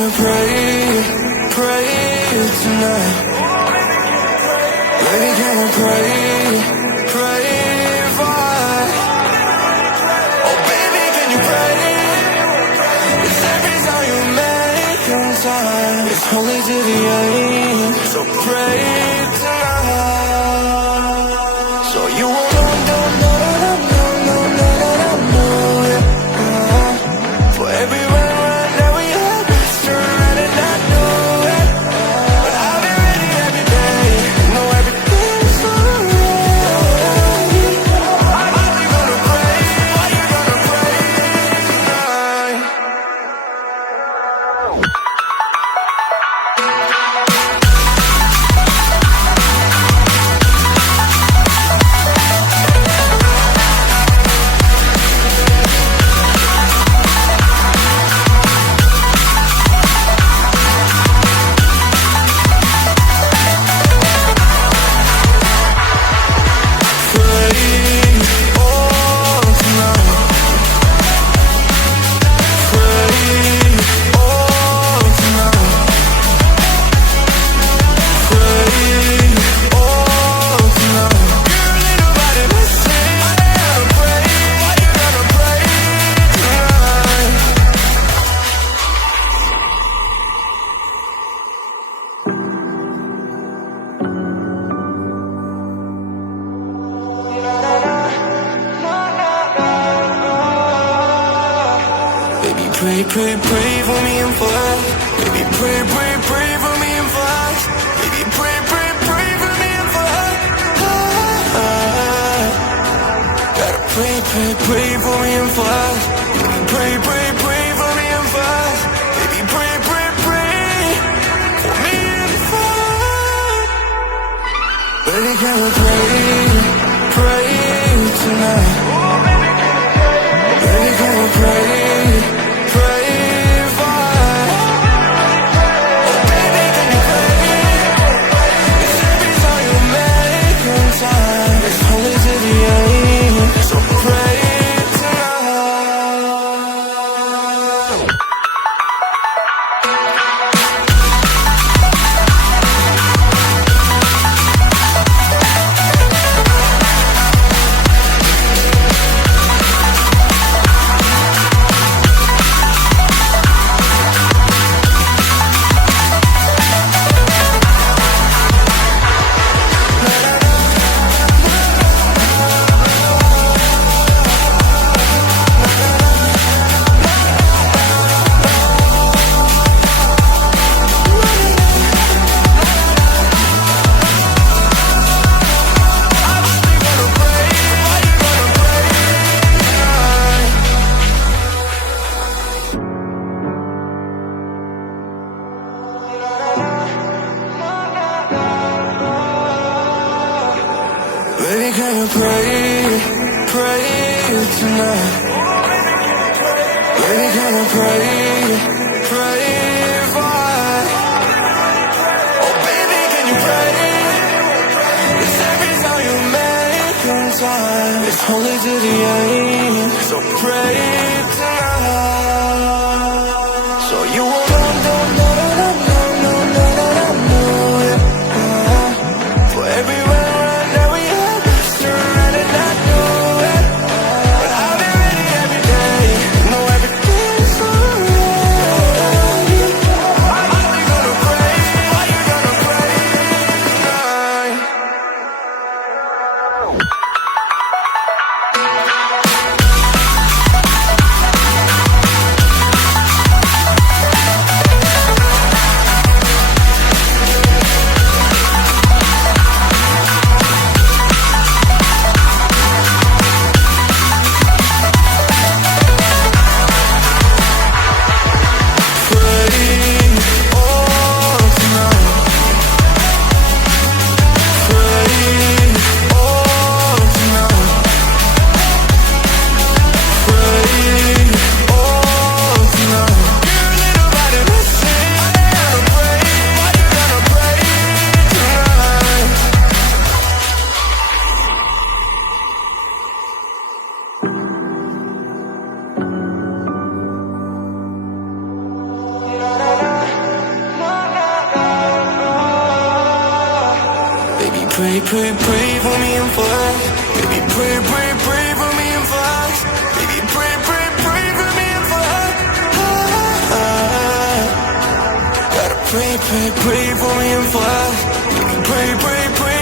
we pray, pray tonight? Baby, can we pray, pray for? Oh baby, can you pray? It's every time you make your time. It's holy to the end, so pray tonight. So you won't for every run that we had, turn around and I know it. But I'll be ready every day, know everything's alright. Are you gonna pray? Are you gonna pray tonight? Pray, pray, pray for me and fast. Baby, pray, pray, pray for me and fast. Baby, pray, pray, pray for me and fast. Gotta pray, pray, pray for me and fast. Baby, pray, pray, pray for me and fast. Baby, pray, pray, pray for me and fast. Baby, can we pray, pray tonight? Baby, can we pray? Baby, can you pray, pray tonight? Baby, can you pray, pray for? Oh baby, can you pray? It's every time you make your time. It's holy to the end, so pray tonight. So you won't for every run that we had, turn around and I know it. But I'll be ready every day, know everything's alright. Are you gonna pray? Are you gonna pray tonight? pray, pray, pray for me and fly. Baby, pray, pray, pray for me and fly. Baby, pray, pray, pray for me and fly. Gotta pray, pray, pray for me and fly. Baby, pray, pray, pray